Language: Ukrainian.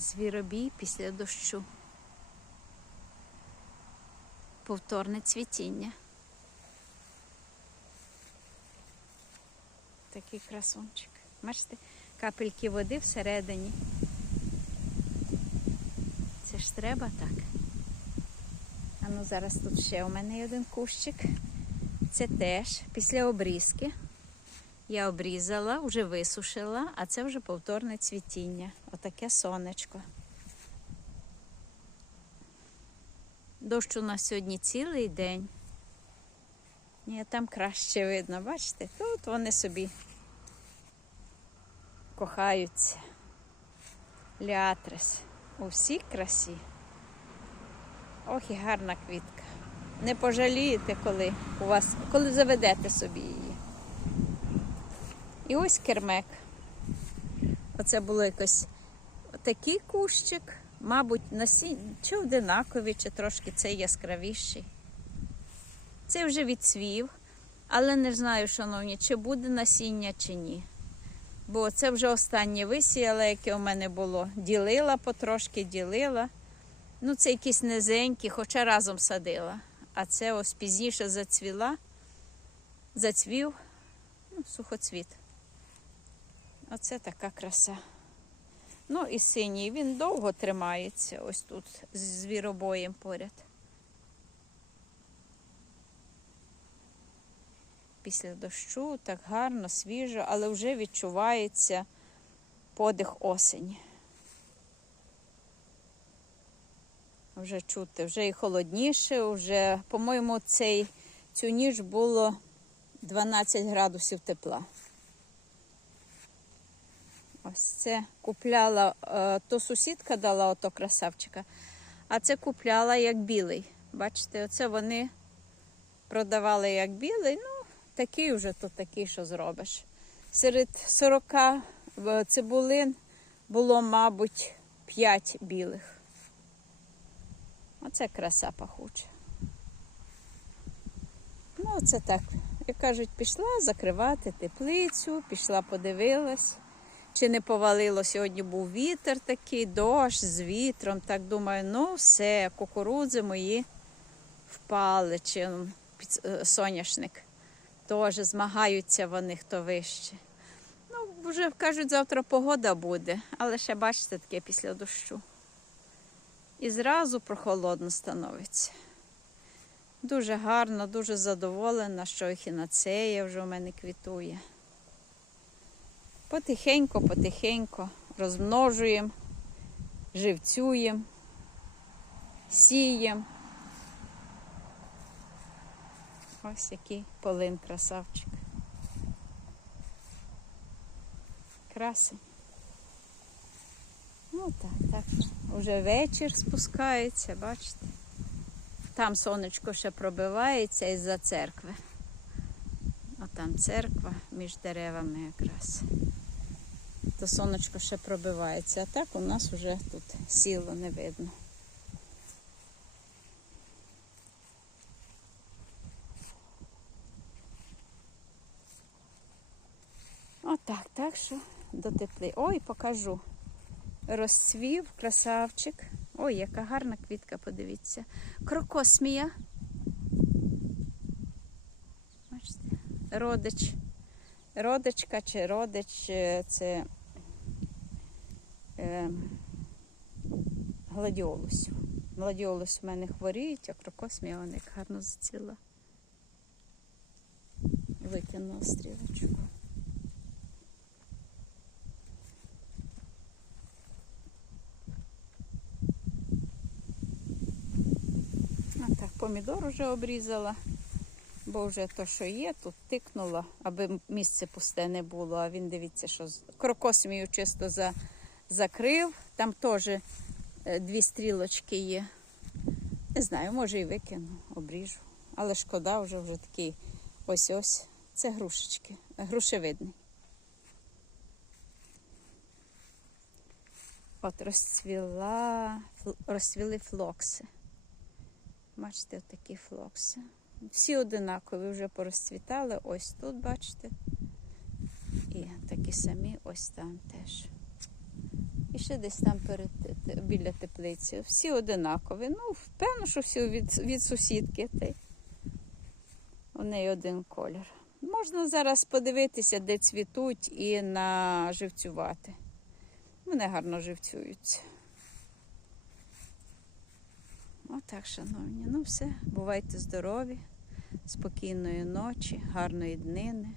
Звіробій після дощу. Повторне цвітіння. Такий красунчик. Бачите, капельки води всередині. Це ж треба так. А ну зараз тут ще у мене один кущик. Це теж після обрізки. Я обрізала, вже висушила, а це вже повторне цвітіння. Отаке сонечко. Дощ у нас сьогодні цілий день. Ні, там краще видно, бачите? Тут вони собі кохаються. Ліатрис. У всій красі. Ох, і гарна квітка. Не пожалієте, коли у вас, коли заведете собі її. І ось кермек. Оце було якось такий кущик, мабуть, насіння, чи одинакові, чи трошки цей яскравіший. Цей вже відцвів, але не знаю, шановні, чи буде насіння, чи ні. Бо це вже останнє висіяла, яке у мене було. Ділила потрошки, ділила. Ну, це якісь низенькі, хоча разом садила. А це ось пізніше зацвіла, зацвів ну, сухоцвіт. Оце така краса. Ну і синій, він довго тримається ось тут з звіробоєм поряд. Після дощу так гарно, свіжо, але вже відчувається подих осені. Вже чути, вже і холодніше, вже, по-моєму, цю ніч було 12 градусів тепла. Ось це купляла, е, то сусідка дала ото красавчика, а це купляла як білий. Бачите, оце вони продавали як білий. Ну, такий вже то такий, що зробиш. Серед 40 е, цибулин було, мабуть, 5 білих. Оце краса пахуча. Ну, оце так. Як кажуть, пішла закривати теплицю, пішла подивилась. Чи не повалило сьогодні був вітер такий, дощ з вітром. Так думаю, ну все, кукурудзи мої впали, чи е, соняшник. Теж змагаються вони хто вище. Ну, вже кажуть, завтра погода буде, але ще бачите таке після дощу. І зразу прохолодно становиться. Дуже гарно, дуже задоволена, що ехінацея вже у мене квітує. Потихеньку розмножуємо, живцюємо, сіємо. Ось який полин красавчик. Красень. Ну так, так. Уже вечір спускається, бачите. Там сонечко ще пробивається із-за церкви. А там церква між деревами якраз. То сонечко ще пробивається, а так у нас вже тут сіло не видно. Отак, так що до тепли. Ой, покажу. Розцвів красавчик. Ой, яка гарна квітка, подивіться. Крокосмія. Бачите, родич. Родичка чи родич е, це гладіолусів. Гладіолус в мене хворіють, а крокосмія вона як гарно зацвіла. Витягнула стрілочку. Так, помідор вже обрізала, бо вже то, що є, тут тикнула, аби місце пусте не було. А він дивіться, що крокосмію чисто за, закрив. Там теж е, дві стрілочки є. Не знаю, може і викину, обріжу. Але шкода вже вже такий ось-ось. Це грушечки, грушевидний. От розцвіла, розцвіли флокси. Бачите, такі флокси. Всі одинакові вже порозцвітали. Ось тут, бачите. І такі самі ось там теж. Ще десь там перед біля теплиці. Всі одинакові. Ну, певно, що всі від, від сусідки. Й у неї один колір. Можна зараз подивитися, де цвітуть, і наживцювати. Вони гарно живцюються. Отак, шановні. Ну все, бувайте здорові, спокійної ночі, гарної днини.